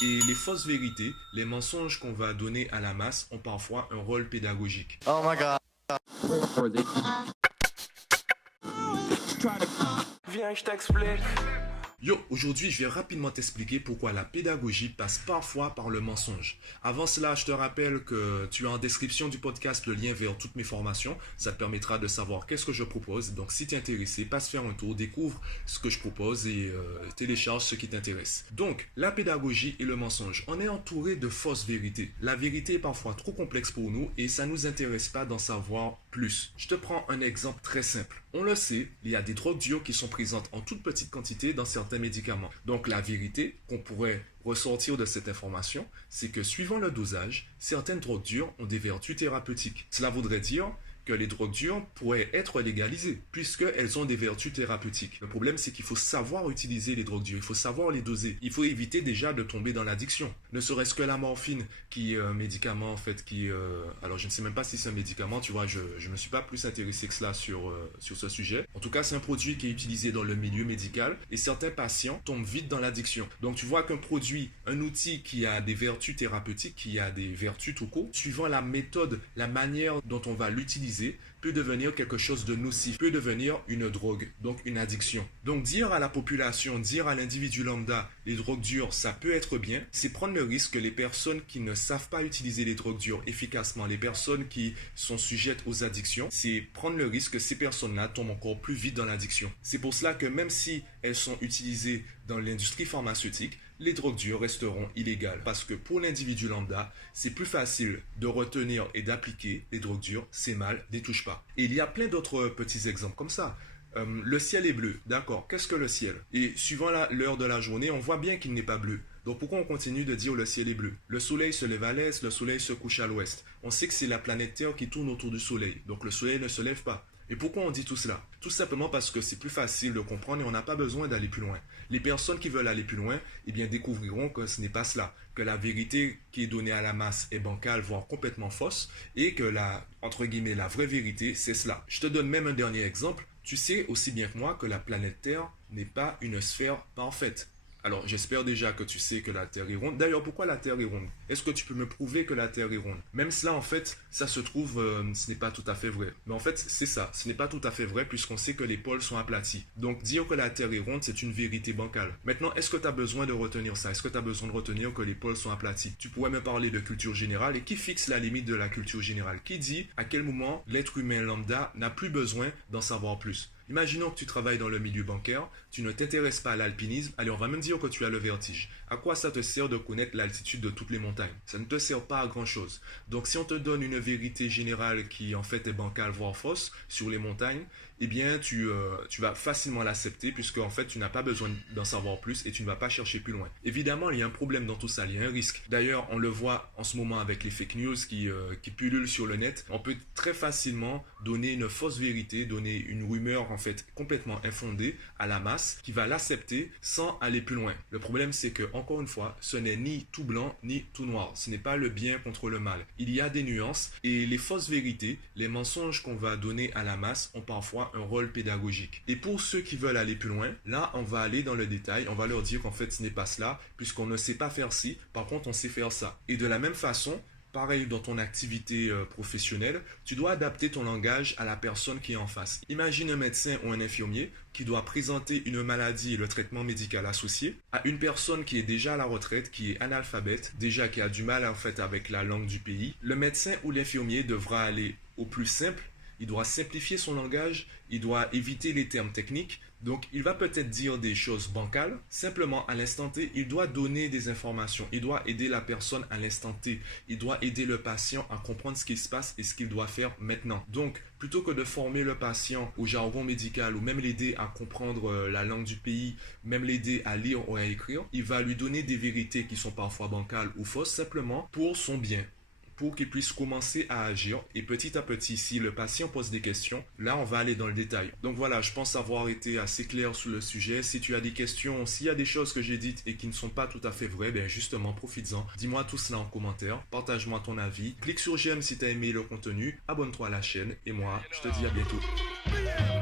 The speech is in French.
Et les fausses vérités, les mensonges qu'on va donner à la masse ont parfois un rôle pédagogique. Oh my god. Viens, je t'explique. Yo, aujourd'hui, je vais rapidement t'expliquer pourquoi la pédagogie passe parfois par le mensonge. Avant cela, je te rappelle que tu as en description du podcast le lien vers toutes mes formations. Ça te permettra de savoir qu'est-ce que je propose. Donc, si tu es intéressé, passe faire un tour, découvre ce que je propose et télécharge ce qui t'intéresse. Donc, la pédagogie et le mensonge. On est entouré de fausses vérités. La vérité est parfois trop complexe pour nous et ça ne nous intéresse pas d'en savoir plus. Je te prends un exemple très simple. On le sait, il y a des drogues dures qui sont présentes en toute petite quantité dans certains médicaments. Donc la vérité qu'on pourrait ressortir de cette information, c'est que suivant le dosage, certaines drogues dures ont des vertus thérapeutiques. Cela voudrait dire que les drogues dures pourraient être légalisées, puisqu'elles ont des vertus thérapeutiques. Le problème, c'est qu'il faut savoir utiliser les drogues dures, il faut savoir les doser. Il faut éviter déjà de tomber dans l'addiction. Ne serait-ce que la morphine, qui est un médicament, en fait, alors, je ne sais même pas si c'est un médicament, tu vois, je ne me suis pas plus intéressé que cela sur ce sujet. En tout cas, c'est un produit qui est utilisé dans le milieu médical, et certains patients tombent vite dans l'addiction. Donc, tu vois qu'un produit, un outil qui a des vertus thérapeutiques, qui a des vertus tout court, suivant la méthode, la manière dont on va l'utiliser, peut devenir quelque chose de nocif, peut devenir une drogue, donc une addiction. Donc dire à la population, dire à l'individu lambda, les drogues dures, ça peut être bien, c'est prendre le risque que les personnes qui ne savent pas utiliser les drogues dures efficacement, les personnes qui sont sujettes aux addictions, c'est prendre le risque que ces personnes-là tombent encore plus vite dans l'addiction. C'est pour cela que même si elles sont utilisées dans l'industrie pharmaceutique, les drogues dures resteront illégales. Parce que pour l'individu lambda, c'est plus facile de retenir et d'appliquer les drogues dures, c'est mal, n'y touche pas. Et il y a plein d'autres petits exemples comme ça. Le ciel est bleu, d'accord, qu'est-ce que le ciel? Et suivant l'heure de la journée, on voit bien qu'il n'est pas bleu. Donc pourquoi on continue de dire le ciel est bleu? Le soleil se lève à l'est, le soleil se couche à l'ouest. On sait que c'est la planète Terre qui tourne autour du soleil, donc le soleil ne se lève pas. Et pourquoi on dit tout cela? Tout simplement parce que c'est plus facile de comprendre et on n'a pas besoin d'aller plus loin. Les personnes qui veulent aller plus loin, eh bien, découvriront que ce n'est pas cela, que la vérité qui est donnée à la masse est bancale, voire complètement fausse, et que entre guillemets, la vraie vérité, c'est cela. Je te donne même un dernier exemple. Tu sais aussi bien que moi que la planète Terre n'est pas une sphère parfaite. Alors, j'espère déjà que tu sais que la Terre est ronde. D'ailleurs, pourquoi la Terre est ronde? Est-ce que tu peux me prouver que la Terre est ronde? Même cela, en fait, ça se trouve, ce n'est pas tout à fait vrai. Mais en fait, c'est ça. Ce n'est pas tout à fait vrai puisqu'on sait que les pôles sont aplatis. Donc, dire que la Terre est ronde, c'est une vérité bancale. Maintenant, est-ce que tu as besoin de retenir ça? Est-ce que tu as besoin de retenir que les pôles sont aplatis? Tu pourrais me parler de culture générale et qui fixe la limite de la culture générale? Qui dit à quel moment l'être humain lambda n'a plus besoin d'en savoir plus? Imaginons que tu travailles dans le milieu bancaire, tu ne t'intéresses pas à l'alpinisme, allez, on va même dire que tu as le vertige. À quoi ça te sert de connaître l'altitude de toutes les montagnes? Ça ne te sert pas à grand chose. Donc si on te donne une vérité générale qui en fait est bancale voire fausse sur les montagnes, eh bien tu vas facilement l'accepter puisque en fait tu n'as pas besoin d'en savoir plus et tu ne vas pas chercher plus loin. Évidemment, il y a un problème dans tout ça, il y a un risque. D'ailleurs, on le voit en ce moment avec les fake news qui pullulent sur le net. On peut très facilement donner une fausse vérité, donner une rumeur en fait complètement infondée à la masse qui va l'accepter sans aller plus loin. Le problème, c'est que encore une fois, ce n'est ni tout blanc ni tout noir. Ce n'est pas le bien contre le mal. Il y a des nuances et les fausses vérités, les mensonges qu'on va donner à la masse ont parfois un rôle pédagogique. Et pour ceux qui veulent aller plus loin, là, on va aller dans le détail. On va leur dire qu'en fait, ce n'est pas cela puisqu'on ne sait pas faire ci. Par contre, on sait faire ça. Et de la même façon, pareil dans ton activité professionnelle, tu dois adapter ton langage à la personne qui est en face. Imagine un médecin ou un infirmier qui doit présenter une maladie et le traitement médical associé à une personne qui est déjà à la retraite, qui est analphabète, déjà qui a du mal en fait avec la langue du pays. Le médecin ou l'infirmier devra aller au plus simple. Il doit simplifier son langage, il doit éviter les termes techniques. Donc, il va peut-être dire des choses bancales. Simplement, à l'instant T, il doit donner des informations. Il doit aider la personne à l'instant T. Il doit aider le patient à comprendre ce qui se passe et ce qu'il doit faire maintenant. Donc, plutôt que de former le patient au jargon médical ou même l'aider à comprendre la langue du pays, même l'aider à lire ou à écrire, il va lui donner des vérités qui sont parfois bancales ou fausses simplement pour son bien, pour qu'il puisse commencer à agir. Et petit à petit, si le patient pose des questions, là, on va aller dans le détail. Donc voilà, je pense avoir été assez clair sur le sujet. Si tu as des questions, s'il y a des choses que j'ai dites et qui ne sont pas tout à fait vraies, ben justement, profites-en. Dis-moi tout cela en commentaire. Partage-moi ton avis. Clique sur j'aime si tu as aimé le contenu. Abonne-toi à la chaîne. Et moi, je te dis à bientôt.